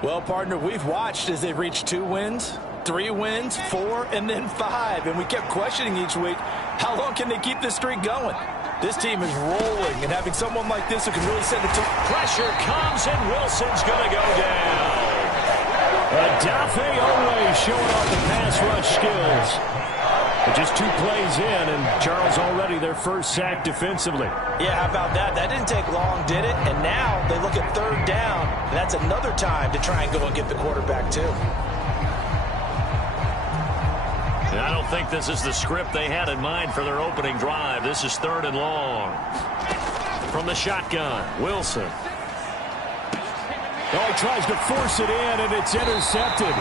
Well, partner, we've watched as they've reached 2 wins, 3 wins, 4, and then 5. And we kept questioning each week, how long can they keep this streak going? This team is rolling, and having someone like this who can really set the tone. Pressure comes, and Wilson's going to go down. Adafe Owe showing off the pass rush skills. But just 2 plays in, and Charles already their first sack defensively. Yeah, how about that? That didn't take long, did it? And now they look at 3rd down, and that's another time to try and go and get the quarterback, too. And I don't think this is the script they had in mind for their opening drive. This is 3rd and long. From the shotgun, Wilson. Oh, he tries to force it in, and it's intercepted.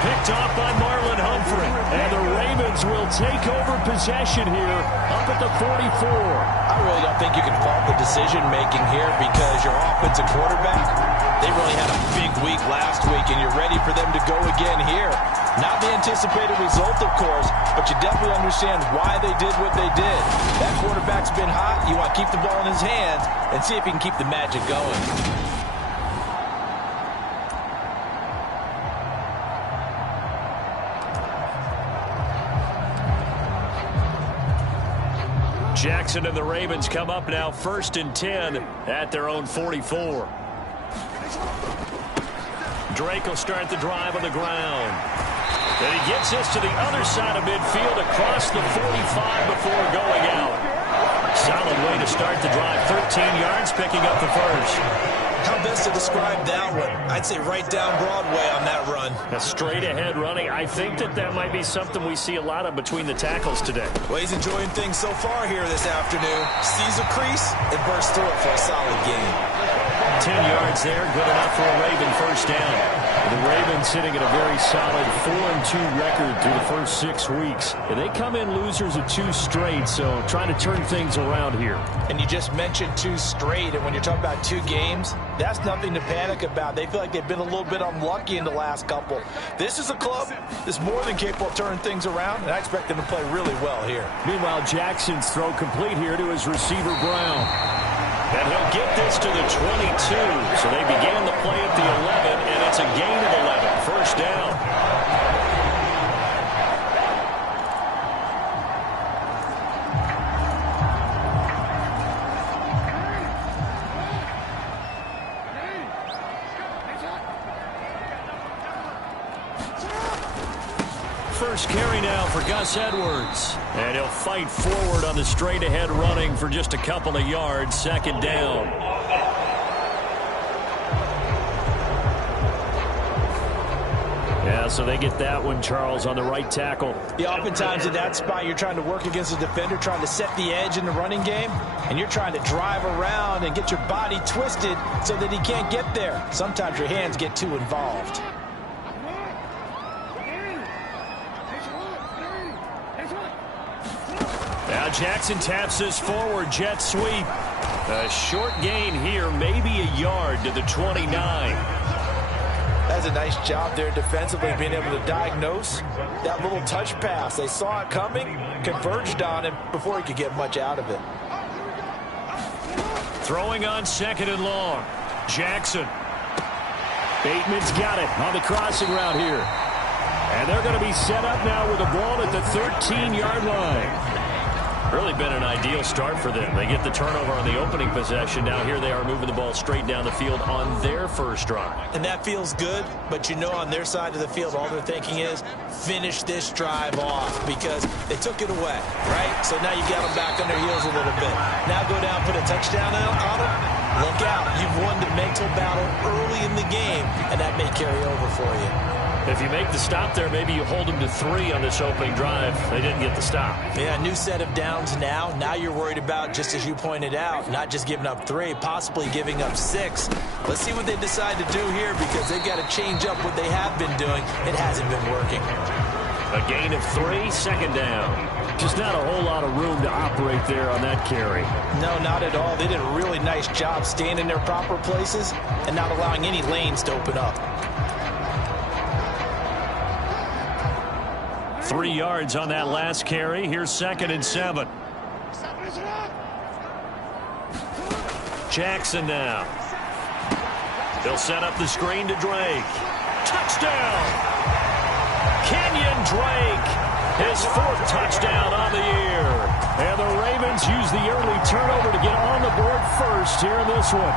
Picked off by Marlon Humphrey. And the Ravens will take over possession here up at the 44. I really don't think you can fault the decision-making here because your offensive quarterback, they really had a big week last week, and you're ready for them to go again here. Not the anticipated result, of course, but you definitely understand why they did what they did. That quarterback's been hot. You want to keep the ball in his hands and see if he can keep the magic going. Jackson and the Ravens come up now 1st and 10 at their own 44. Drake will start the drive on the ground. And he gets us to the other side of midfield across the 45 before going out. Solid way to start the drive. 13 yards, picking up the first. How best to describe that one? I'd say right down Broadway on that run. A straight-ahead running. I think that might be something we see a lot of between the tackles today. Well, he's enjoying things so far here this afternoon. Sees a crease and bursts through it for a solid gain. 10 yards there, good enough for a Raven first down. The Ravens sitting at a very solid 4-2 record through the first 6 weeks. And they come in losers of 2 straight, so trying to turn things around here. And you just mentioned 2 straight, and when you're talking about 2 games, that's nothing to panic about. They feel like they've been a little bit unlucky in the last couple. This is a club that's more than capable of turning things around, and I expect them to play really well here. Meanwhile, Jackson's throw complete here to his receiver, Brown. And he'll get this to the 22. So they began the play at the 11, and it's a gain of 11. First down. First carry now for Gus Edwards. And he'll fight forward on the straight-ahead running for just a couple of yards. 2nd down. Yeah, so they get that one, Charles, on the right tackle. Yeah, oftentimes in that spot, you're trying to work against a defender, trying to set the edge in the running game, and you're trying to drive around and get your body twisted so that he can't get there. Sometimes your hands get too involved. Now Jackson taps this forward, jet sweep. A short gain here, maybe a yard to the 29. That's a nice job there defensively, being able to diagnose that little touch pass. They saw it coming, converged on him before he could get much out of it. Throwing on 2nd and long. Jackson. Bateman's got it on the crossing route here. And they're going to be set up now with the ball at the 13-yard line. Really been an ideal start for them. They get the turnover on the opening possession. Now here they are moving the ball straight down the field on their first drive. And that feels good, but you know on their side of the field, all they're thinking is finish this drive off because they took it away, right? So now you've got them back on their heels a little bit. Now go down, put a touchdown on them. Look out. You've won the mental battle early in the game, and that may carry over for you. If you make the stop there, maybe you hold them to 3 on this opening drive. They didn't get the stop. Yeah, new set of downs now. Now you're worried about, just as you pointed out, not just giving up 3, possibly giving up 6. Let's see what they decide to do here because they've got to change up what they have been doing. It hasn't been working. A gain of 3, 2nd down. Just not a whole lot of room to operate there on that carry. No, not at all. They did a really nice job staying in their proper places and not allowing any lanes to open up. 3 yards on that last carry. Here's 2nd and 7. Jackson now. They'll set up the screen to Drake. Touchdown! Kenyon Drake, his 4th touchdown on the year. And the Ravens use the early turnover to get on the board first here in this one.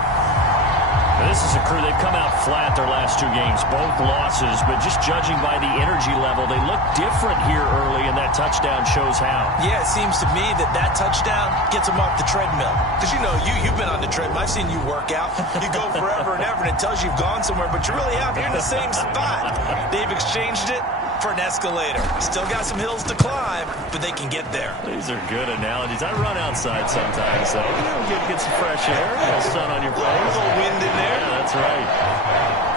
This is a crew, they've come out flat their last 2 games, both losses, but just judging by the energy level, they look different here early, and that touchdown shows how. Yeah, it seems to me that touchdown gets them off the treadmill. Because, you know, you've been on the treadmill. I've seen you work out. You go forever and ever, and it tells you you've gone somewhere, but you really have. You're in the same spot. They've exchanged it for an escalator. Still got some hills to climb, but they can get there. These are good analogies. I run outside sometimes, so you know, get some fresh air, a little sun on your face. A little wind in there. Yeah, that's right.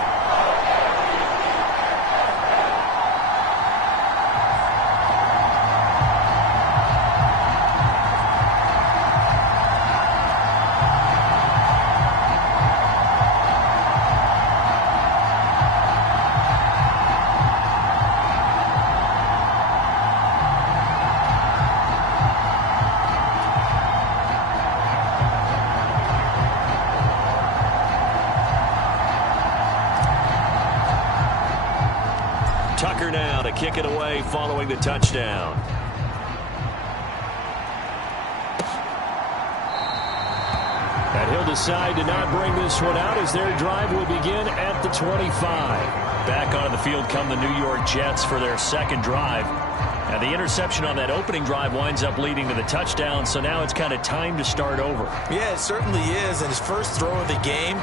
Tucker now to kick it away following the touchdown. And he'll decide to not bring this one out as their drive will begin at the 25. Back onto the field come the New York Jets for their 2nd drive. And the interception on that opening drive winds up leading to the touchdown, so now it's kind of time to start over. Yeah, it certainly is, and his first throw of the game.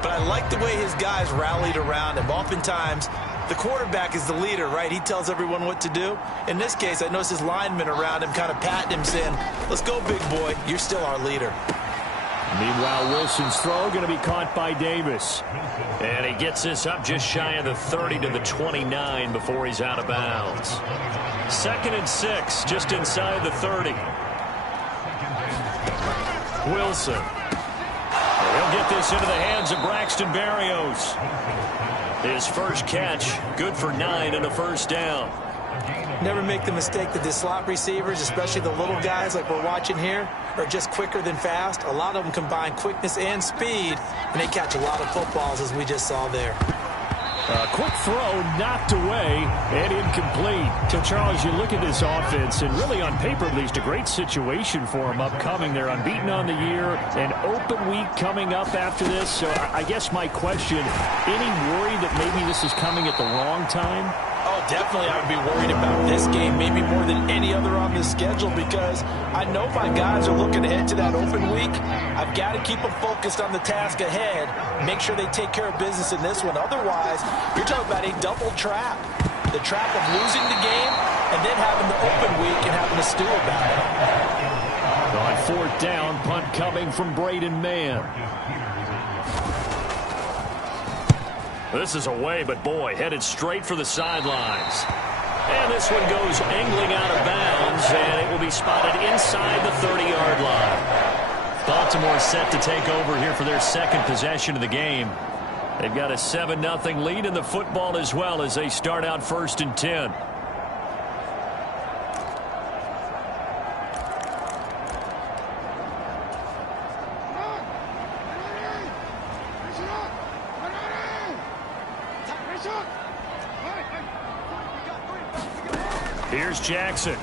But I like the way his guys rallied around him. Oftentimes, the quarterback is the leader, right? He tells everyone what to do. In this case, I noticed his linemen around him kind of patting him, saying, let's go, big boy. You're still our leader. Meanwhile, Wilson's throw going to be caught by Davis. And he gets this up just shy of the 30 to the 29 before he's out of bounds. 2nd and 6, just inside the 30. Wilson. He'll get this into the hands of Braxton Berrios. His first catch, good for 9 and a first down. Never make the mistake that the slot receivers, especially the little guys like we're watching here, are just quicker than fast. A lot of them combine quickness and speed, and they catch a lot of footballs, as we just saw there. A quick throw knocked away and incomplete. So, Charles, you look at this offense, and really on paper, at least, a great situation for them upcoming. They're unbeaten on the year, an open week coming up after this. So I guess my question, any worry that maybe this is coming at the wrong time? Oh, definitely I would be worried about this game, maybe more than any other on this schedule, because I know my guys are looking ahead to that open week. I've got to keep them focused on the task ahead, make sure they take care of business in this one. Otherwise, you're talking about a double trap. The trap of losing the game and then having the open week and having to stew about it. On 4th down, punt coming from Braden Mann. This is away, but boy, headed straight for the sidelines. And this one goes angling out of bounds, and it will be spotted inside the 30-yard line. Baltimore set to take over here for their 2nd possession of the game. They've got a 7-0 lead in the football as well as they start out 1st and 10. Here's Jackson.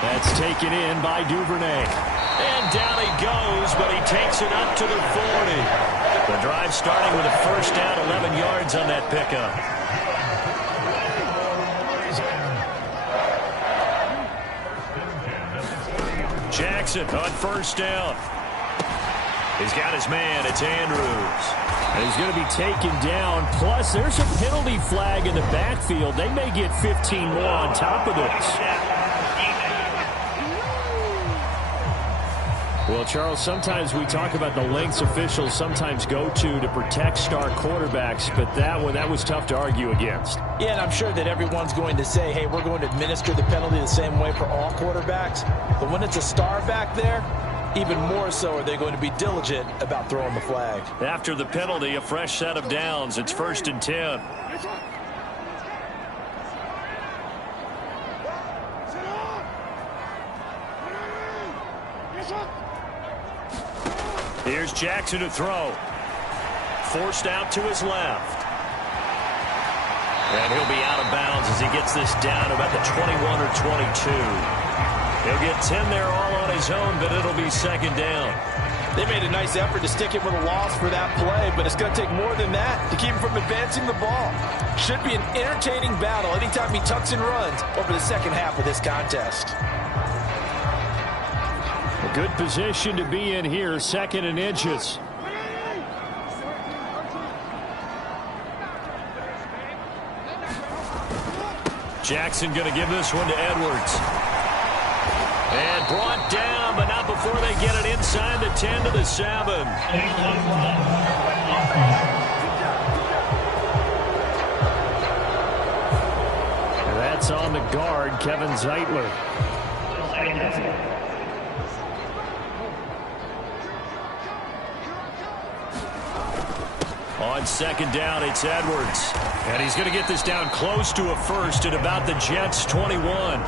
That's taken in by Duvernay. And down he goes, but he takes it up to the 40. The drive starting with a first down, 11 yards on that pickup. Jackson on first down. He's got his man. It's Andrews. And he's going to be taken down. Plus, there's a penalty flag in the backfield. They may get 15 more on top of this. Well, Charles, sometimes we talk about the lengths officials sometimes go to protect star quarterbacks, but that was tough to argue against. Yeah, and I'm sure that everyone's going to say, hey, we're going to administer the penalty the same way for all quarterbacks. But when it's a star back there, even more so are they going to be diligent about throwing the flag. After the penalty, a fresh set of downs. It's 1st and 10. Here's Jackson to throw. forced out to his left. And he'll be out of bounds as he gets this down about the 21 or 22. He'll get 10 there all on his own, but it'll be second down. They made a nice effort to stick him with a loss for that play, but it's going to take more than that to keep him from advancing the ball. Should be an entertaining battle anytime he tucks and runs over the second half of this contest. A good position to be in here, 2nd and inches. Jackson going to give this one to Edwards. And brought down, but not before they get it inside the 10 to the 7. And that's on the guard, Kevin Zeitler. On second down, it's Edwards. And he's going to get this down close to a first at about the Jets' 21.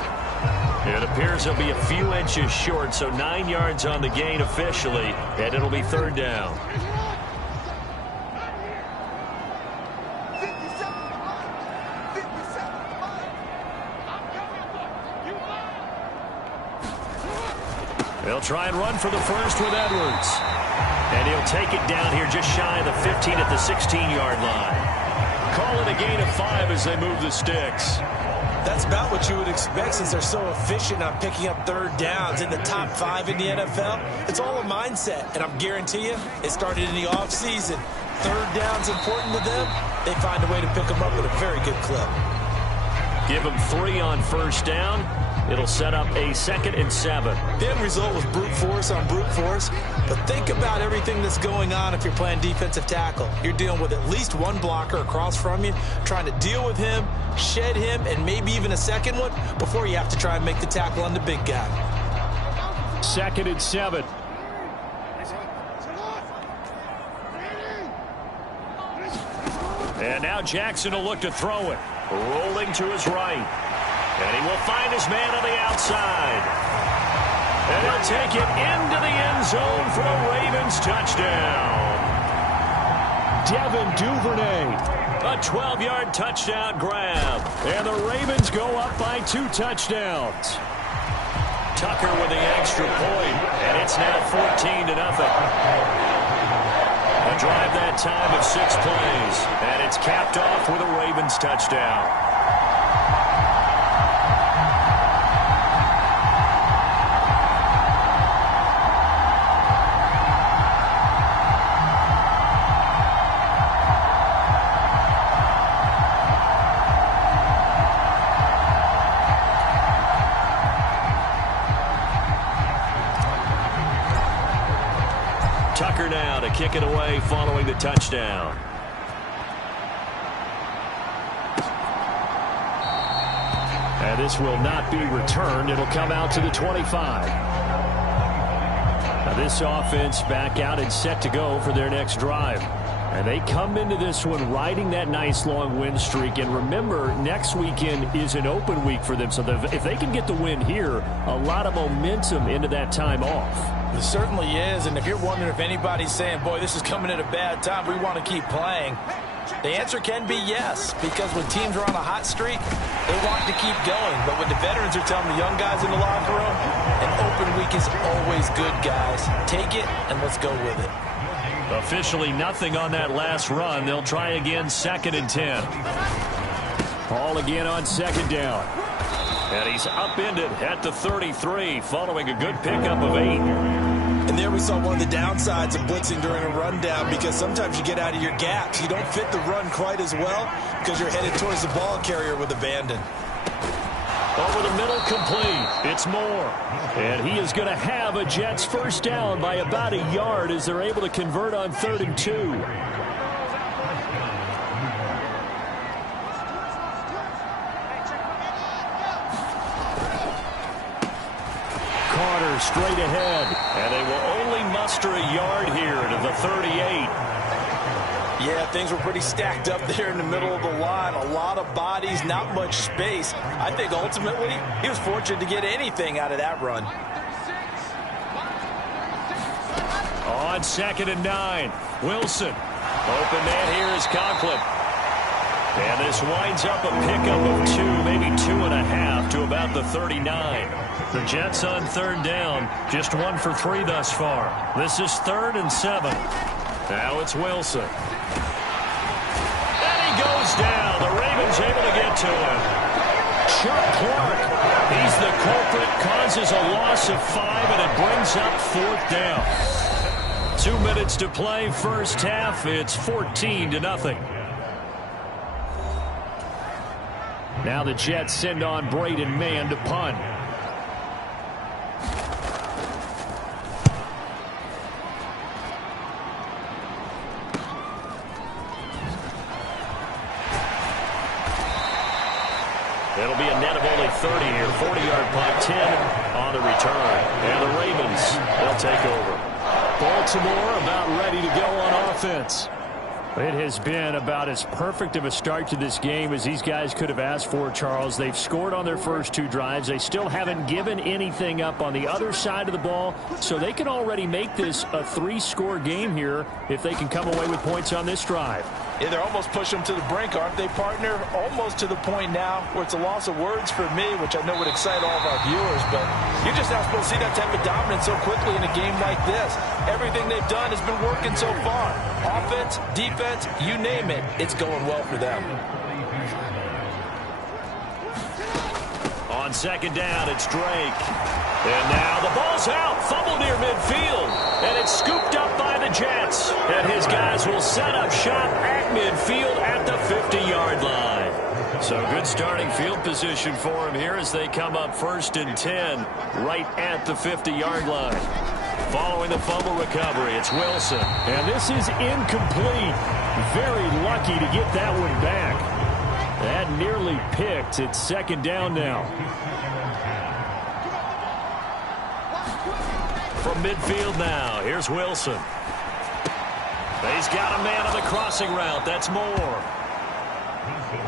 It appears he'll be a few inches short, so 9 yards on the gain officially, and it'll be third down. They'll try and run for the first with Edwards. And he'll take it down here just shy of the 15 at the 16-yard line. Call it a gain of 5 as they move the sticks. That's about what you would expect since they're so efficient on picking up third downs in the top 5 in the NFL. It's all a mindset, and I'm guarantee you it started in the offseason. Third down's important to them. They find a way to pick them up at a very good clip. Give them 3 on first down. It'll set up a 2nd and 7. The end result was brute force on brute force. But think about everything that's going on if you're playing defensive tackle. You're dealing with at least one blocker across from you, trying to deal with him, shed him, and maybe even a second one before you have to try and make the tackle on the big guy. 2nd and 7. And now Jackson will look to throw it. Rolling to his right. And he will find his man on the outside. And he'll take it into the end zone for a Ravens touchdown. Devin Duvernay. A 12-yard touchdown grab. And the Ravens go up by 2 touchdowns. Tucker with the extra point. And it's now 14-0. A drive that time of 6 plays. And it's capped off with a Ravens touchdown. Tucker now to kick it away following the touchdown. And this will not be returned. It'll come out to the 25. Now this offense back out and set to go for their next drive. And they come into this one riding that nice long win streak. And remember, next weekend is an open week for them. So if they can get the win here, a lot of momentum into that time off. It certainly is, and if you're wondering if anybody's saying, boy, this is coming at a bad time, we want to keep playing, the answer can be yes, because when teams are on a hot streak, they want to keep going. But when the veterans are telling the young guys in the locker room, an open week is always good, guys. Take it, and let's go with it. Officially nothing on that last run. They'll try again, 2nd and 10. Ball again on 2nd down. And he's upended at the 33 following a good pickup of 8. And there we saw one of the downsides of blitzing during a rundown, because sometimes you get out of your gaps. You don't fit the run quite as well because you're headed towards the ball carrier with abandon. Over the middle, complete. It's Moore. And he is going to have a Jets first down by about a yard as they're able to convert on 3rd and 2. Carter straight ahead. And they will only muster a yard here to the 38. Yeah, things were pretty stacked up there in the middle of the line. A lot of bodies, not much space. I think ultimately he was fortunate to get anything out of that run. On 2nd and 9, Wilson. Open man here is Conklin. And this winds up a pickup of 2, maybe 2.5 to about the 39. The Jets on third down, just 1 for 3 thus far. This is 3rd and 7. Now it's Wilson. And he goes down. The Ravens able to get to him. Chuck Clark, he's the culprit, causes a loss of 5, and it brings up 4th down. 2 minutes to play, first half. It's 14-0. Now the Jets send on Braden Mann to punt. It'll be a net of only 30 here. 40-yard punt, 10 on the return. And the Ravens, they'll take over. Baltimore about ready to go on offense. It has been about as perfect of a start to this game as these guys could have asked for, Charles. They've scored on their first 2 drives. They still haven't given anything up on the other side of the ball, so they can already make this a 3-score game here if they can come away with points on this drive. Yeah, they're almost pushing them to the brink, aren't they, partner? Almost to the point now where it's a loss of words for me, which I know would excite all of our viewers, but you're just not supposed to see that type of dominance so quickly in a game like this. Everything they've done has been working so far. Offense, defense, you name it, it's going well for them. On second down, it's Drake. And now the ball's out. Fumble near midfield. And it's scooped up by the Jets. And his guys will set up shop at midfield at the 50-yard line. So good starting field position for him here as they come up 1st and 10 right at the 50-yard line. Following the fumble recovery, it's Wilson. And this is incomplete. Very lucky to get that one back. That nearly picked. It's 2nd down now. From midfield now, here's Wilson. He's got a man on the crossing route. That's Moore.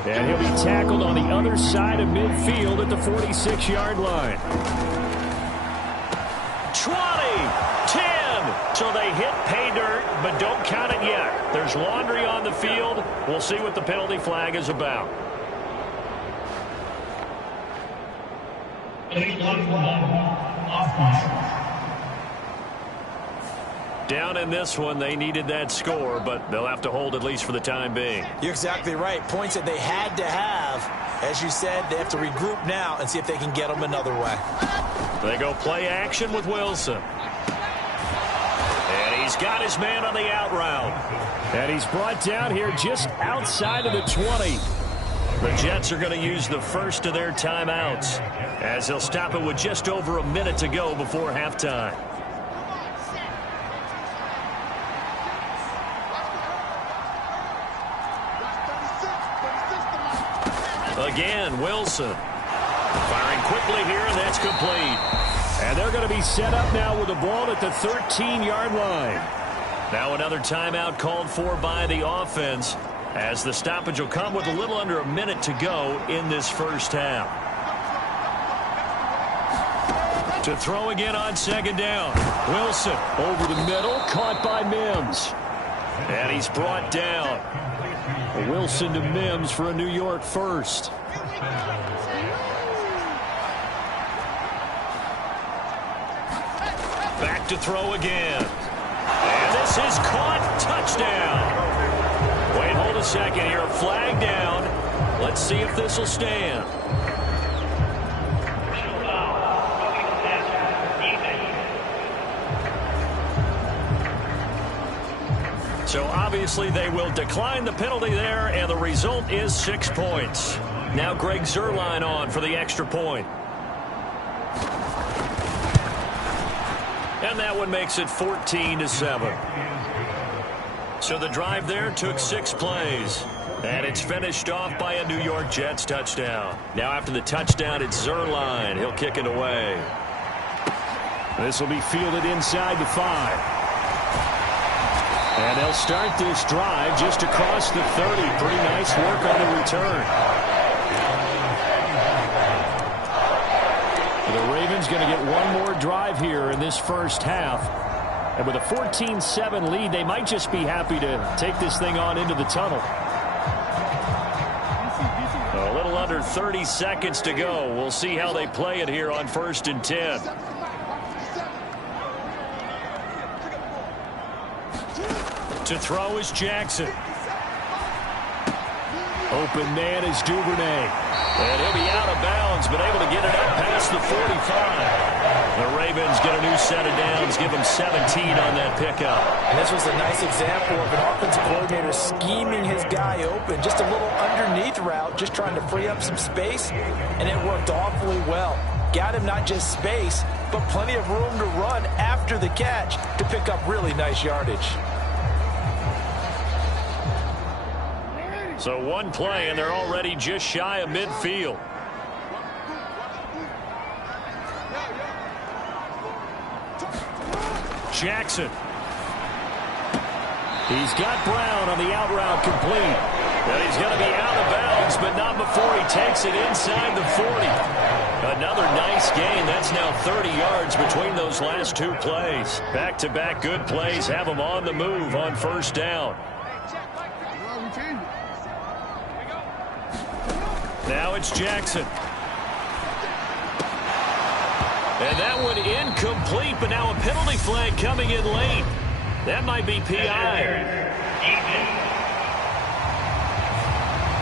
And he'll be tackled on the other side of midfield at the 46-yard line. 20, 10. So they hit pay dirt, but don't count it yet. There's laundry on the field. We'll see what the penalty flag is about. Down in this one, they needed that score, but they'll have to hold at least for the time being. You're exactly right. Points that they had to have. As you said, they have to regroup now and see if they can get them another way. They go play action with Wilson. And he's got his man on the out route. And he's brought down here just outside of the 20. The Jets are going to use the first of their timeouts as they'll stop it with just over a minute to go before halftime. Again, Wilson. Firing quickly here, and that's complete. And they're going to be set up now with the ball at the 13-yard line. Now another timeout called for by the offense, as the stoppage will come with a little under a minute to go in this first half. To throw again on second down. Wilson over the middle, caught by Mims. And he's brought down. Wilson to Mims for a New York first. Back to throw again. And this is caught. Touchdown. Wait, hold a second here. A flag down. Let's see if this will stand. So obviously they will decline the penalty there, and the result is 6 points. Now Greg Zuerlein on for the extra point. And that one makes it 14-7. So the drive there took 6 plays. And it's finished off by a New York Jets touchdown. Now after the touchdown, it's Zuerlein. He'll kick it away. This will be fielded inside the 5. And they'll start this drive just across the 30. Pretty nice work on the return. The Ravens going to get one more drive here in this first half. And with a 14-7 lead, they might just be happy to take this thing on into the tunnel. A little under 30 seconds to go. We'll see how they play it here on 1st and 10. To throw is Jackson. Open man is Duvernay. And he'll be out of bounds, but able to get it up past the 45. The Ravens get a new set of downs, give them 17 on that pickup. And this was a nice example of an offensive coordinator scheming his guy open. Just a little underneath route, just trying to free up some space, and it worked awfully well. Got him not just space, but plenty of room to run after the catch to pick up really nice yardage. So one play, and they're already just shy of midfield. Jackson. He's got Brown on the out route complete. And he's going to be out of bounds, but not before he takes it inside the 40. Another nice gain. That's now 30 yards between those last two plays. Back-to-back good plays have them on the move on 1st down. Now it's Jackson. And that one incomplete, but now a penalty flag coming in late. That might be PI.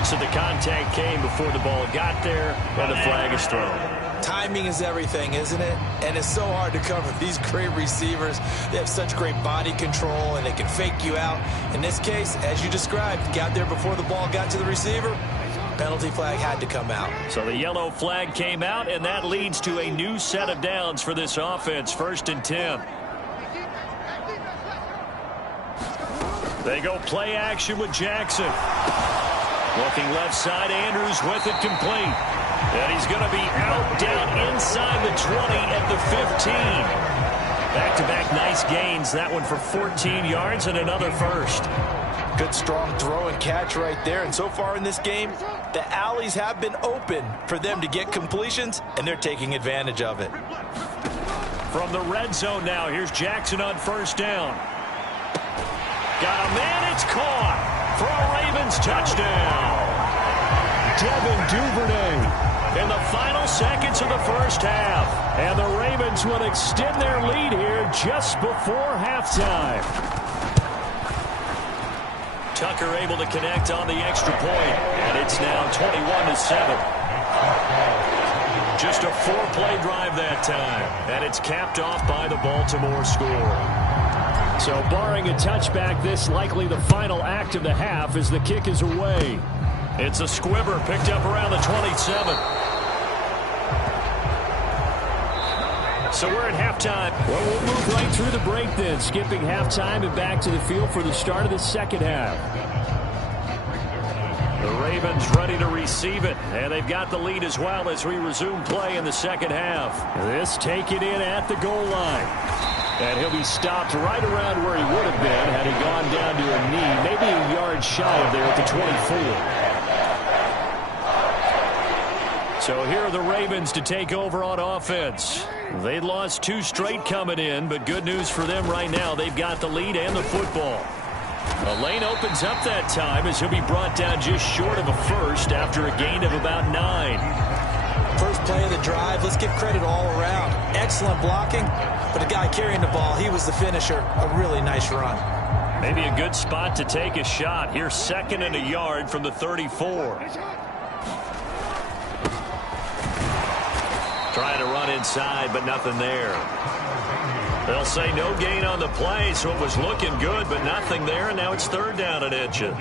So the contact came before the ball got there, and the flag is thrown. Timing is everything, isn't it? And it's so hard to cover these great receivers. They have such great body control, and they can fake you out. In this case, as you described, got there before the ball got to the receiver. Penalty flag had to come out. So the yellow flag came out, and that leads to a new set of downs for this offense. 1st and 10. They go play action with Jackson. Looking left side, Andrews with it complete. And he's going to be out down inside the 20 at the 15. Back-to-back nice gains. That one for 14 yards and another first. Good strong throw and catch right there. And so far in this game, the alleys have been open for them to get completions, and they're taking advantage of it. From the red zone now, here's Jackson on 1st down. Got a man, it's caught for a Ravens touchdown. Devin Duvernay in the final seconds of the 1st half. And the Ravens will extend their lead here just before halftime. Tucker able to connect on the extra point, and it's now 21-7. Just a 4-play drive that time, and it's capped off by the Baltimore score. So barring a touchback, this likely the final act of the half as the kick is away. It's a squibber picked up around the 27. So we're at halftime. Well, we'll move right through the break then, skipping halftime and back to the field for the start of the 2nd half. The Ravens ready to receive it, and they've got the lead as well as we resume play in the 2nd half. This taken in at the goal line. And he'll be stopped right around where he would have been had he gone down to a knee, maybe a yard shy of there at the 24. So here are the Ravens to take over on offense. They lost 2 straight coming in, but good news for them right now. They've got the lead and the football. A lane opens up that time as he'll be brought down just short of a first after a gain of about 9. First play of the drive, let's give credit all around. Excellent blocking, but the guy carrying the ball, he was the finisher. A really nice run. Maybe a good spot to take a shot. Here's 2nd and a yard from the 34. Trying to run inside, but nothing there. They'll say no gain on the play, so it was looking good, but nothing there, and now it's 3rd down and inches.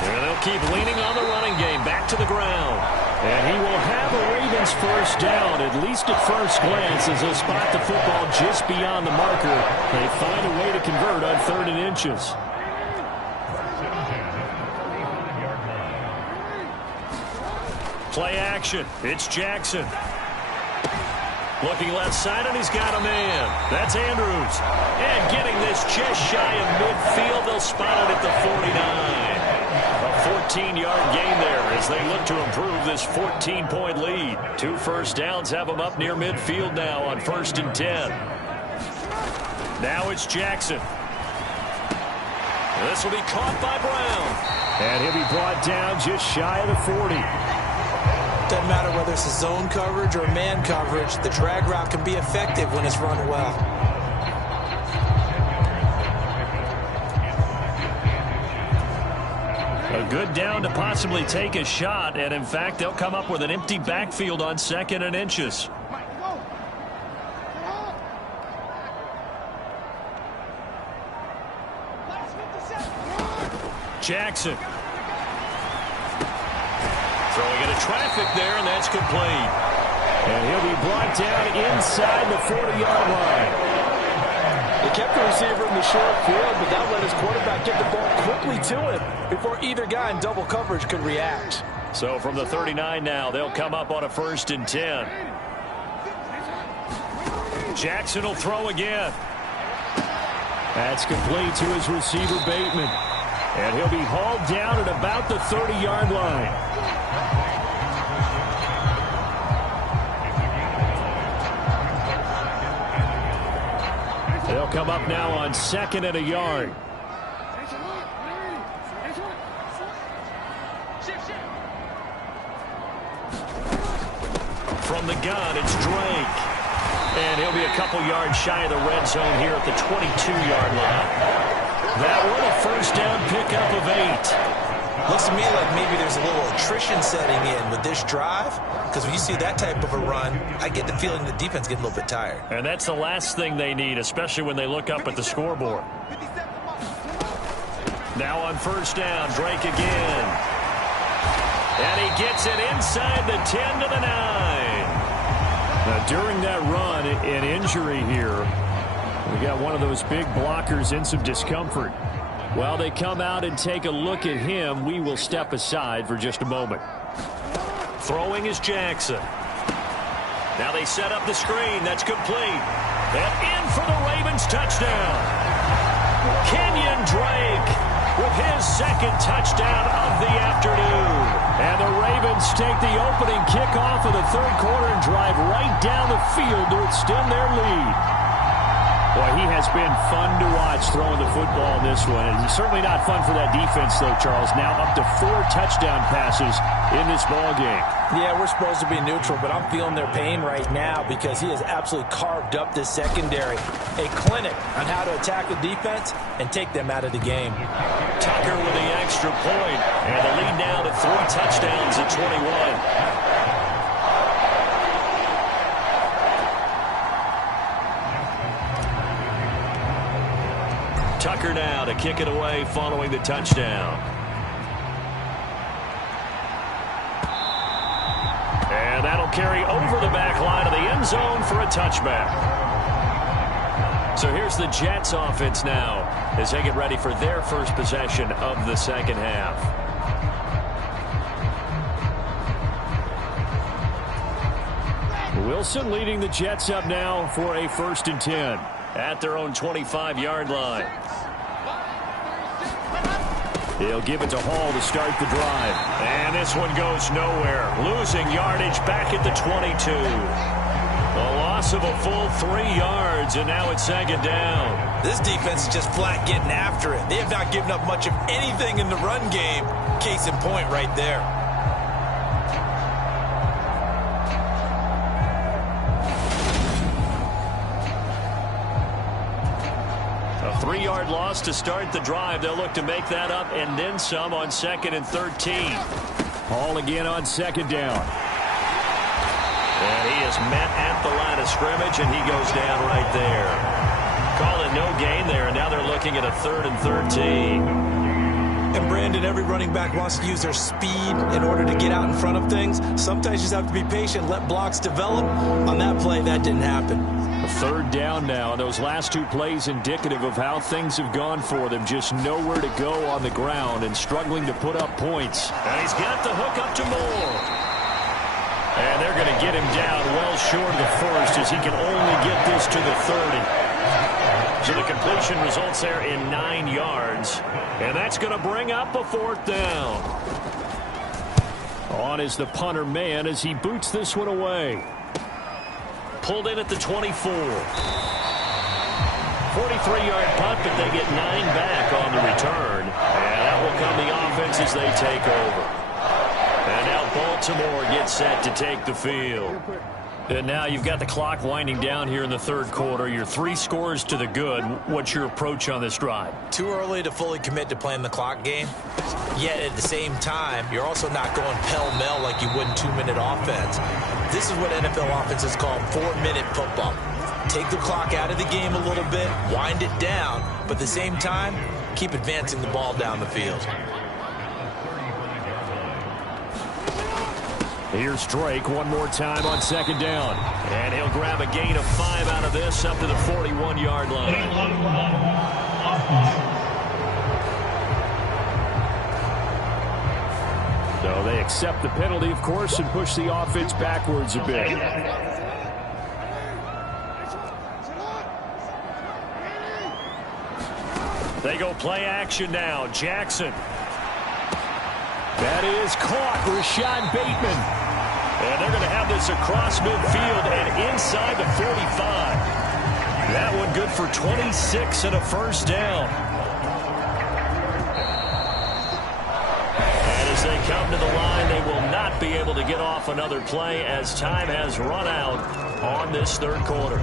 And they'll keep leaning on the running game, back to the ground. And he will have a Ravens 1st down, at least at first glance, as they'll spot the football just beyond the marker. They find a way to convert on 3rd and inches. Play action. It's Jackson. Looking left side, and he's got a man. That's Andrews. And getting this just shy of midfield. They'll spot it at the 49. A 14-yard gain there as they look to improve this 14-point lead. 2 first downs have them up near midfield now on 1st and 10. Now it's Jackson. This will be caught by Brown. And he'll be brought down just shy of the 40. Doesn't matter whether it's a zone coverage or man coverage, the drag route can be effective when it's run well. A good down to possibly take a shot, and in fact, they'll come up with an empty backfield on 2nd and inches. Jackson. Throwing into traffic there, and that's complete. And he'll be brought down inside the 40-yard line. They kept the receiver in the short field, but that let his quarterback get the ball quickly to him before either guy in double coverage could react. So from the 39 now, they'll come up on a 1st and 10. Jackson will throw again. That's complete to his receiver, Bateman. And he'll be hauled down at about the 30-yard line. They'll come up now on 2nd and a yard. From the gun, it's Drake. And he'll be a couple yards shy of the red zone here at the 22-yard line. That one a first down pickup of 8. Looks to me like maybe there's a little attrition setting in with this drive, because when you see that type of a run, I get the feeling the defense gets a little bit tired. And that's the last thing they need, especially when they look up at the scoreboard. Now on 1st down, Drake again. And he gets it inside the 10 to the 9. Now, during that run, an injury here. We got one of those big blockers in some discomfort. While they come out and take a look at him, we will step aside for just a moment. Throwing is Jackson. Now they set up the screen. That's complete. And in for the Ravens touchdown. Kenyon Drake with his 2nd touchdown of the afternoon. And the Ravens take the opening kickoff of the 3rd quarter and drive right down the field to extend their lead. Boy, he has been fun to watch throwing the football in this one. And certainly not fun for that defense, though, Charles. Now up to 4 touchdown passes in this ball game. Yeah, we're supposed to be neutral, but I'm feeling their pain right now because he has absolutely carved up this secondary. A clinic on how to attack the defense and take them out of the game. Tucker with the extra point. And the lead now to 3 touchdowns at 21. Tucker now to kick it away following the touchdown. And that'll carry over the back line of the end zone for a touchback. So here's the Jets offense now as they get ready for their first possession of the 2nd half. Wilson leading the Jets up now for a 1st and 10. At their own 25-yard line. He'll give it to Hall to start the drive. And this one goes nowhere. Losing yardage back at the 22. A loss of a full 3 yards, and now it's 2nd down. This defense is just flat getting after it. They have not given up much of anything in the run game. Case in point right there. A 3-yard loss to start the drive. They'll look to make that up and then some on 2nd and 13. Hall again on 2nd down. And he is met at the line of scrimmage, and he goes down right there. Call it no gain there, and now they're looking at a 3rd and 13. And Brandon, every running back wants to use their speed in order to get out in front of things. Sometimes you just have to be patient, let blocks develop. On that play, that didn't happen. A 3rd down now, and those last 2 plays indicative of how things have gone for them. Just nowhere to go on the ground and struggling to put up points. And he's got the hook up to Moore. And they're going to get him down well short of the 1st as he can only get this to the 30. So the completion results there in 9 yards. And that's going to bring up a 4th down. On is the punter man as he boots this one away. Pulled in at the 24. 43-yard punt, but they get 9 back on the return. And that will come the offense as they take over. And now Baltimore gets set to take the field. And now you've got the clock winding down here in the 3rd quarter. You're 3 scores to the good. What's your approach on this drive? Too early to fully commit to playing the clock game. Yet at the same time, you're also not going pell-mell like you would in 2-minute offense. This is what NFL offenses call 4-minute football. Take the clock out of the game a little bit, wind it down, but at the same time, keep advancing the ball down the field. Here's Drake one more time on 2nd down. And he'll grab a gain of 5 out of this up to the 41-yard line. So they accept the penalty, of course, and push the offense backwards a bit. They go play action now. Jackson. That is caught. Rashad Bateman. And they're going to have this across midfield and inside the 45. That one good for 26 and a 1st down. And as they come to the line, they will not be able to get off another play as time has run out on this 3rd quarter.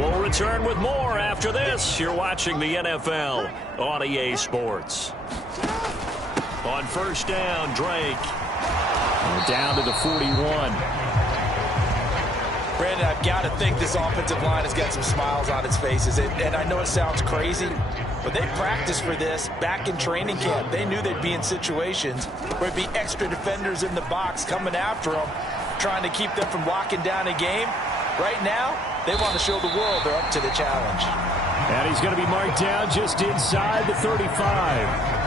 We'll return with more after this. You're watching the NFL on EA Sports. On 1st down, Drake. Down to the 41. Brandon, I've got to think this offensive line has got some smiles on its faces. And I know it sounds crazy, but they practiced for this back in training camp. They knew they'd be in situations where it'd be extra defenders in the box coming after them, trying to keep them from locking down a game. Right now, they want to show the world they're up to the challenge. And he's going to be marked down just inside the 35.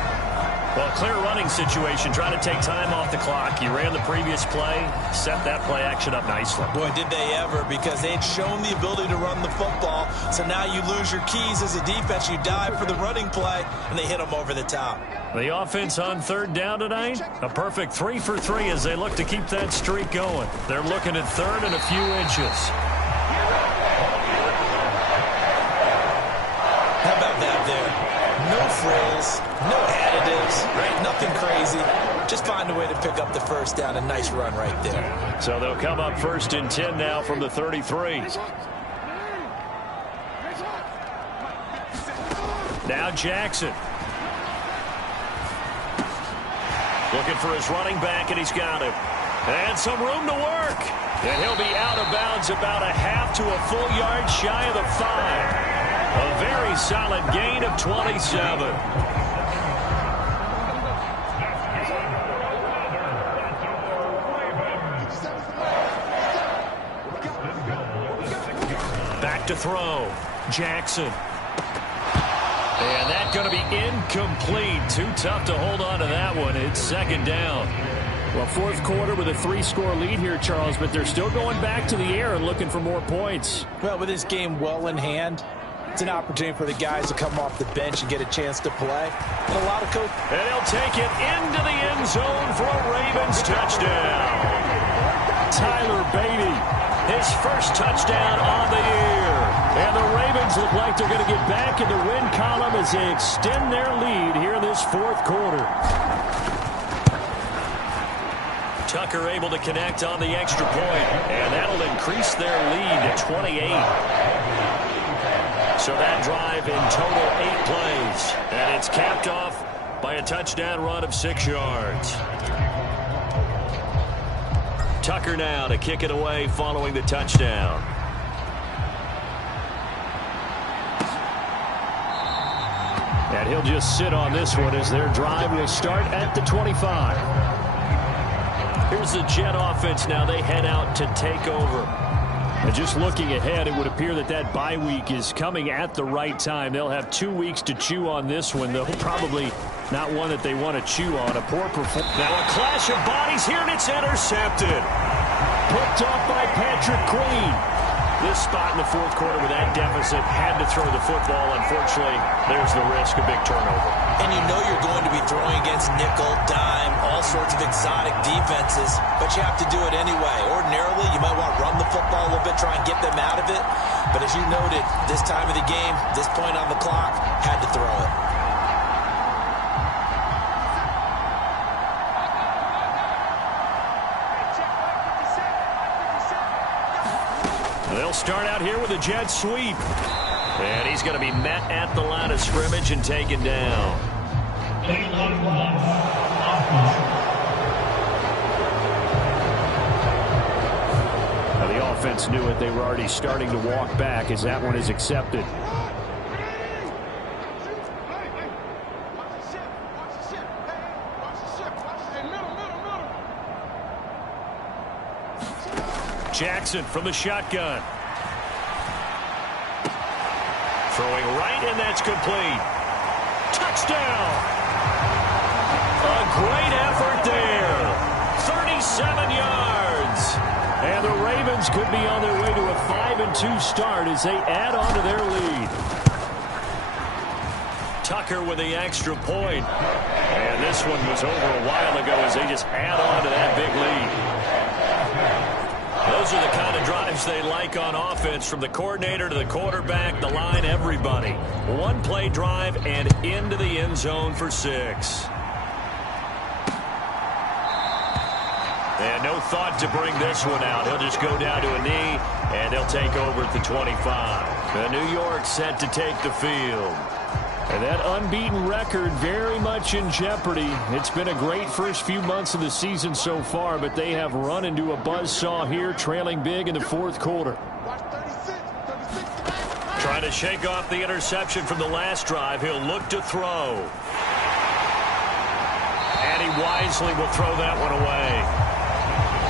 Well, clear running situation, trying to take time off the clock. You ran the previous play, set that play action up nicely. Boy, did they ever, because they had shown the ability to run the football. So now you lose your keys as a defense. You dive for the running play, and they hit them over the top. The offense on 3rd down tonight, a perfect 3 for 3 as they look to keep that streak going. They're looking at 3rd and a few inches. How about that there? No frills, no additives, right? Nothing crazy. Just find a way to pick up the 1st down. A nice run right there. So they'll come up 1st and 10 now from the 33. Now Jackson. Looking for his running back, and he's got him. And some room to work. And he'll be out of bounds about a half to a full yard shy of the 5. A very solid gain of 27. Back to throw. Jackson. And that's going to be incomplete. Too tough to hold on to that one. It's 2nd down. Well, 4th quarter with a 3-score lead here, Charles, but they're still going back to the air and looking for more points. Well, with this game well in hand, it's an opportunity for the guys to come off the bench and get a chance to play. And a lot of coaches. And he'll take it into the end zone for a Ravens touchdown. Tyler Beatty, his 1st touchdown on the year. And the Ravens look like they're going to get back in the win column as they extend their lead here in this 4th quarter. Tucker able to connect on the extra point, and that'll increase their lead to 28. So that drive in total 8 plays, and it's capped off by a touchdown run of 6 yards. Tucker now to kick it away following the touchdown. And he'll just sit on this one as their drive will start at the 25. Here's the Jet offense now. They head out to take over. And just looking ahead, it would appear that that bye week is coming at the right time. They'll have 2 weeks to chew on this one, though probably not one that they want to chew on. A poor performance. Now a clash of bodies here, and it's intercepted. Picked off by Patrick Queen. This spot in the fourth quarter with that deficit, had to throw the football. Unfortunately, there's the risk of big turnover. And you know you're going to be throwing against nickel, dime, all sorts of exotic defenses, but you have to do it anyway. Ordinarily, you might want to run the football a little bit, try and get them out of it. But as you noted, this time of the game, this point on the clock, had to throw it. They'll start out here with a jet sweep. And he's going to be met at the line of scrimmage and taken down. Now the offense knew it. They were already starting to walk back as that one is accepted. Jackson from the shotgun. Throwing right, and that's complete. Touchdown! A great effort there. 37 yards. And the Ravens could be on their way to a 5-2 start as they add on to their lead. Tucker with the extra point. And this one was over a while ago as they just add on to that big lead. Those are the kind of drives they like on offense, from the coordinator to the quarterback, the line, everybody. One-play drive and into the end zone for 6. And no thought to bring this one out. He'll just go down to a knee, and they'll take over at the 25. The New York set to take the field. And that unbeaten record very much in jeopardy. It's been a great first few months of the season so far, but they have run into a buzzsaw here, trailing big in the fourth quarter. Trying to shake off the interception from the last drive. He'll look to throw. And he wisely will throw that one away.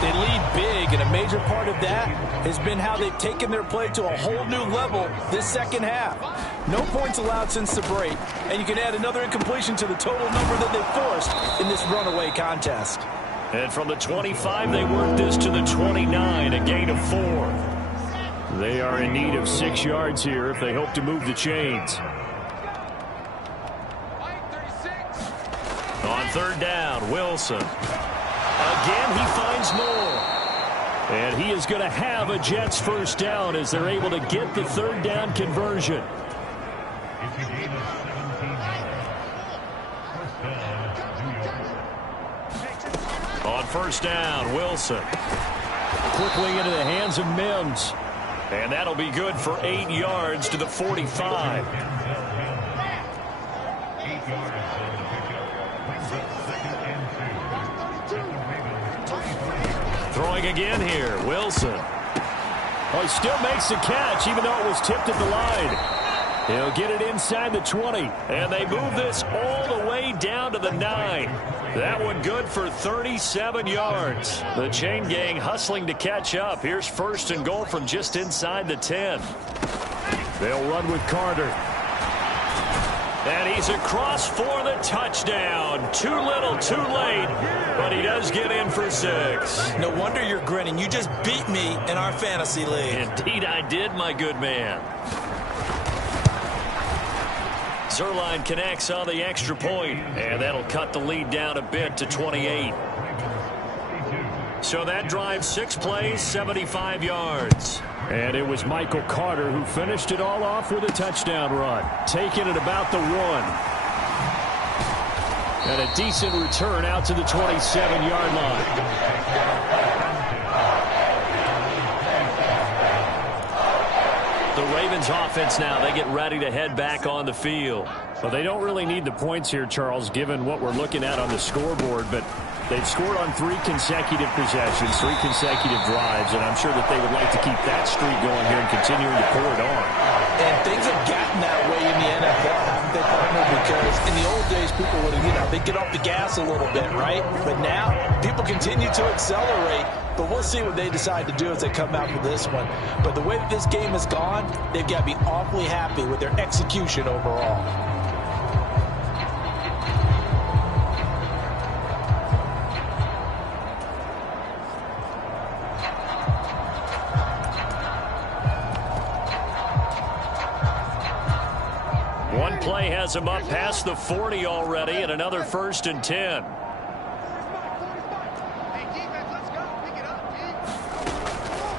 They lead big, and a major part of that has been how they've taken their play to a whole new level this second half. No points allowed since the break, and you can add another incompletion to the total number that they forced in this runaway contest. And from the 25, they work this to the 29, a gain of 4. They are in need of 6 yards here if they hope to move the chains. On third down, Wilson. Again, he finds more. And he is going to have a Jets first down as they're able to get the third down conversion. On first down, Wilson. Quickly into the hands of Mims. And that'll be good for 8 yards to the 45. Throwing again here, Wilson. Oh, he still makes the catch, even though it was tipped at the line. He'll get it inside the 20. And they move this all the way down to the 9. That one good for 37 yards. The chain gang hustling to catch up. Here's first and goal from just inside the 10. They'll run with Carter. And he's across for the touchdown. Too little, too late, but he does get in for 6. No wonder you're grinning. You just beat me in our fantasy league. Indeed I did, my good man. Zerline connects on the extra point, and that'll cut the lead down a bit to 28. So that drive, 6 plays, 75 yards. And it was Michael Carter who finished it all off with a touchdown run, taking it about the 1. And a decent return out to the 27-yard line. The Ravens offense now, they get ready to head back on the field. Well, they don't really need the points here, Charles, given what we're looking at on the scoreboard, but they've scored on 3 consecutive possessions, 3 consecutive drives, and I'm sure that they would like to keep that streak going here and continuing to pour it on. And things have gotten that way in the NFL, haven't they, partner? Because in the old days, people would have, they'd get off the gas a little bit, right? But now, people continue to accelerate. But we'll see what they decide to do as they come out for this one. But the way that this game has gone, they've got to be awfully happy with their execution overall. One play has him up past the 40 already, and another 1st and 10.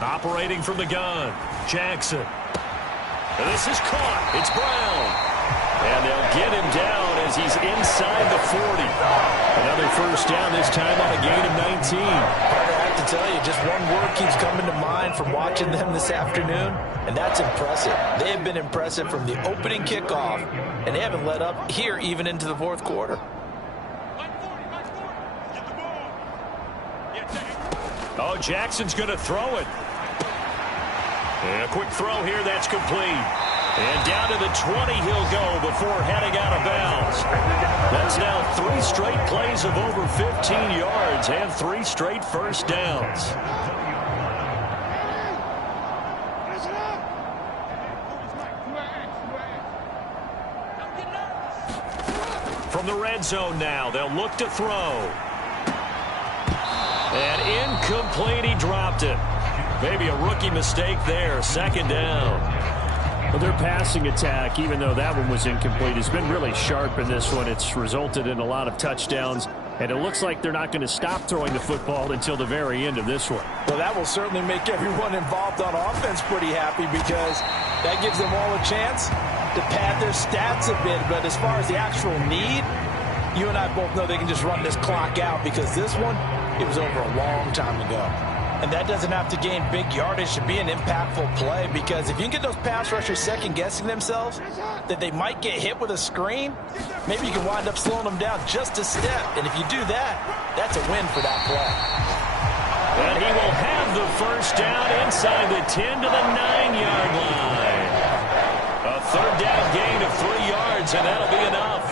Operating from the gun, Jackson. And this is caught. It's Brown. And they'll get him down as he's inside the 40. Another 1st down, this time on a gain of 19. Carter, I have to tell you, just one word keeps coming to mind from watching them this afternoon, and that's impressive. They have been impressive from the opening kickoff, and they haven't let up here even into the 4th quarter. Oh, Jackson's going to throw it. And a quick throw here, that's complete. And down to the 20 he'll go before heading out of bounds. That's now 3 straight plays of over 15 yards and 3 straight 1st downs. From the red zone now, they'll look to throw. And incomplete, he dropped it. Maybe a rookie mistake there, 2nd down. Well, their passing attack, even though that one was incomplete, has been really sharp in this one. It's resulted in a lot of touchdowns, and it looks like they're not going to stop throwing the football until the very end of this one. Well, that will certainly make everyone involved on offense pretty happy because that gives them all a chance to pad their stats a bit. But as far as the actual need, you and I both know they can just run this clock out because this one, it was over a long time ago. And that doesn't have to gain big yardage to be an impactful play, because if you can get those pass rushers second-guessing themselves that they might get hit with a screen, maybe you can wind up slowing them down just a step. And if you do that, that's a win for that play. And he will have the 1st down inside the 10 to the 9-yard line. A 3rd down gain of 3 yards, and that'll be enough.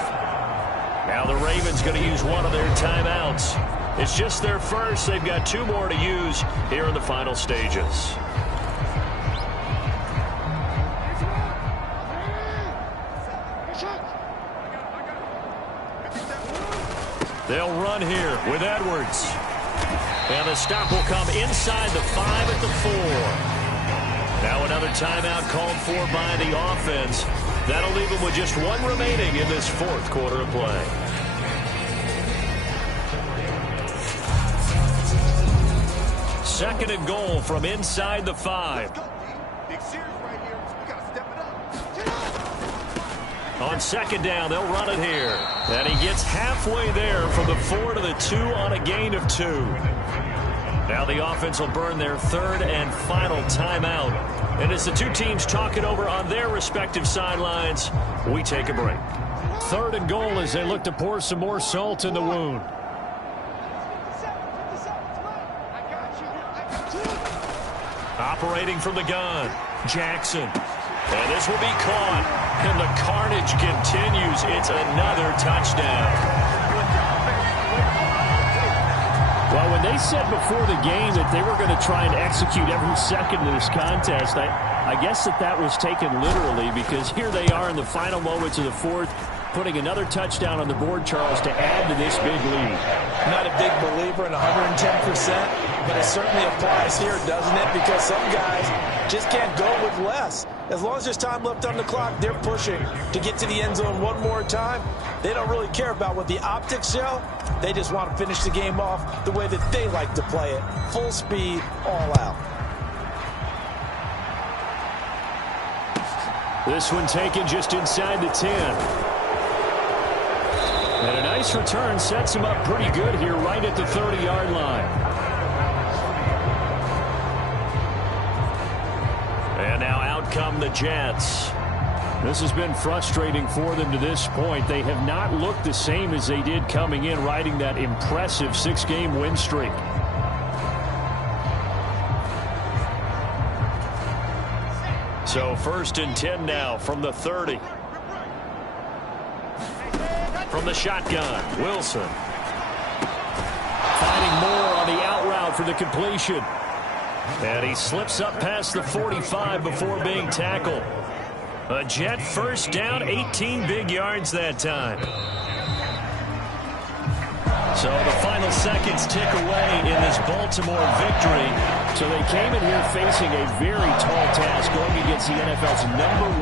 Now the Ravens going to use one of their timeouts. It's just their first. They've got 2 more to use here in the final stages. They'll run here with Edwards. And the stop will come inside the 5 at the 4. Now another timeout called for by the offense. That'll leave them with just 1 remaining in this 4th quarter of play. Second and goal from inside the 5. On 2nd down, they'll run it here. And he gets halfway there from the 4 to the 2 on a gain of 2. Now the offense will burn their 3rd and final timeout. And as the 2 teams talk it over on their respective sidelines, we take a break. 3rd and goal as they look to pour some more salt in the wound. Operating from the gun, Jackson. And this will be caught. And the carnage continues. It's another touchdown. Well, when they said before the game that they were going to try and execute every second of this contest, I guess that was taken literally, because here they are in the final moments of the 4th, putting another touchdown on the board, Charles, to add to this big lead. Not a big believer in 110%, but it certainly applies here, doesn't it? Because some guys just can't go with less. As long as there's time left on the clock, they're pushing to get to the end zone one more time. They don't really care about what the optics show. They just want to finish the game off the way that they like to play it. Full speed, all out. This one taken just inside the 10. And a nice return sets him up pretty good here right at the 30-yard line. And now out come the Jets. This has been frustrating for them to this point. They have not looked the same as they did coming in, riding that impressive 6-game win streak. So 1st and 10 now from the 30. From the shotgun, Wilson. Finding more on the out route for the completion. And he slips up past the 45 before being tackled. A Jet 1st down, 18 big yards that time. So the final seconds tick away in this Baltimore victory. So they came in here facing a very tall task going against the NFL's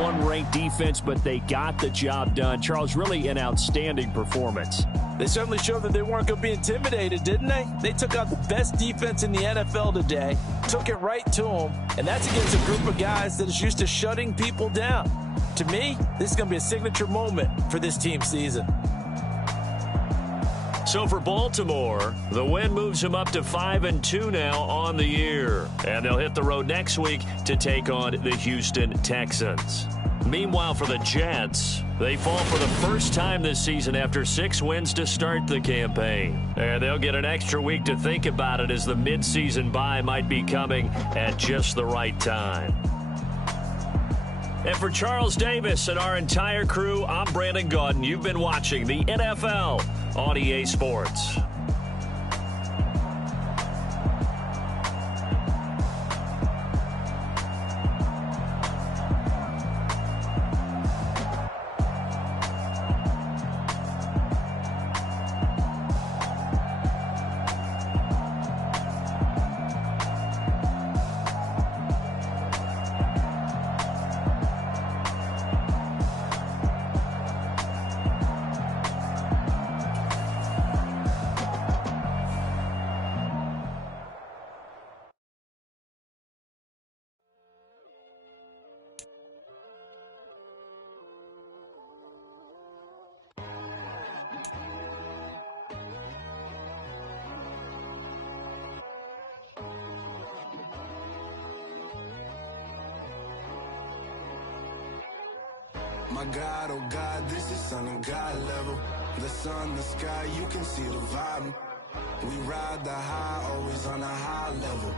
#1 ranked defense, but they got the job done. Charles, really an outstanding performance. They certainly showed that they weren't going to be intimidated, didn't they? They took out the best defense in the NFL today, took it right to them, and that's against a group of guys that is used to shutting people down. To me, this is going to be a signature moment for this team season. So for Baltimore, the win moves them up to 5-2 now on the year. And they'll hit the road next week to take on the Houston Texans. Meanwhile, for the Jets, they fall for the first time this season after 6 wins to start the campaign. And they'll get an extra week to think about it as the midseason bye might be coming at just the right time. And for Charles Davis and our entire crew, I'm Brandon Gaudin. You've been watching the NFL on EA Sports. My God, oh God, this is Son of God level. The sun, the sky, you can see the vibe. We ride the high, always on a high level.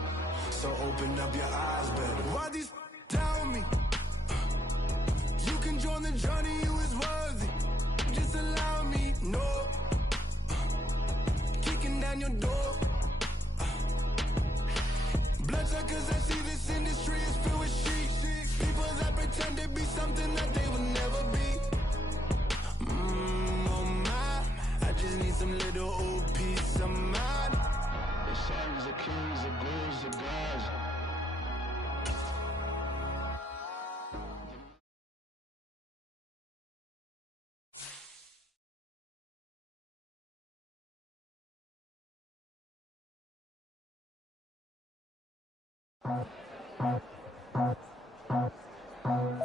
So open up your eyes better. Why these tell me? You can join the journey, you is worthy. Just allow me, no. Kicking down your door. Bloodsuckers, I see this industry is filled with sheep. People that pretend to be something that they will never be. Oh my, I just need some little old peace of mind. The sons of kings, the ghouls, the gods.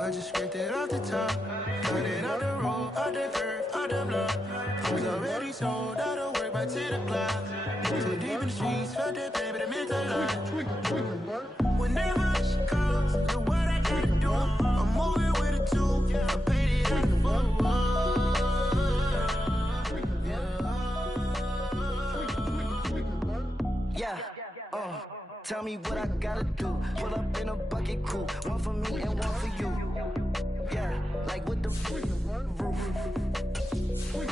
I just scraped it off the top, cut it out the road, out the curve, out the block. I was already sold, out of work by 10 o'clock. Too deep in the streets, felt that baby, the mental line. Whenever she calls, do what I gotta do. I'm moving with a two, I paid it out the boat. Yeah, tell me what I gotta do. Pull up in a bucket crew, one for me and one for you. Yeah, like with the roof.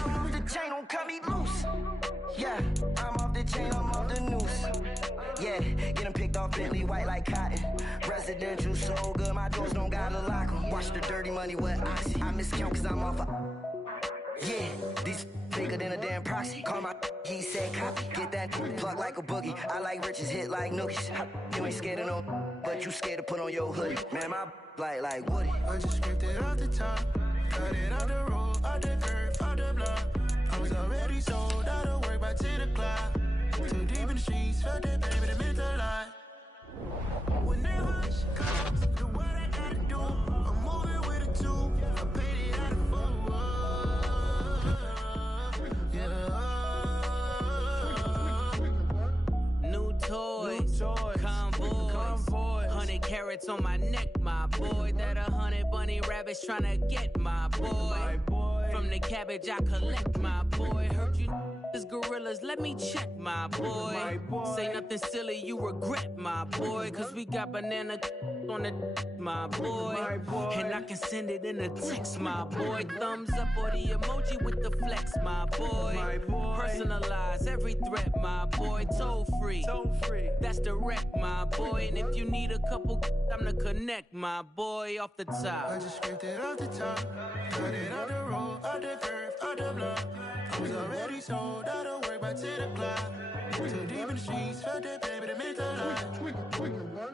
I'm off the chain, don't cut me loose. Yeah, I'm off the chain, I'm off the noose. Yeah, getting picked off Bentley white like cotton. Residential so good, my doors don't gotta lock 'em. Watch the dirty money with oxy. I miscount cause I'm off yeah, these bigger than a damn proxy. Call my he said copy. Get that plug like a boogie. I like riches, hit like nookies. You ain't scared of no, but you scared to put on your hoodie. Man, my like Woody. I just scraped it off the top, cut it out the road, out the curve, out the block. I was already sold, out of work by 10 o'clock. Too deep in the streets, felt that baby, the mental line. Whenever she comes, do what I gotta do. I'm moving with a two, I paid it out of New toys, convoys, 100 carats on my neck, my boy. That 100 bunny rabbits tryna get my boy. From the cabbage I collect, my boy. Heard you is gorillas, let me check, my boy. Say nothing silly, you regret, my boy. Cause we got banana on the my boy. And I can send it in a text, my boy. Thumbs up or the emoji with the flex, my boy. Personalize every threat, my boy. Toll free, that's direct, my boy. And if you need a couple, I'm the connect, my boy. Off the top, I just scraped it off the top, cut it out the road, out the curve, out the block. I was already sold, out of work by to the cloud. Too deep in the streets, felt that baby, the mental lie.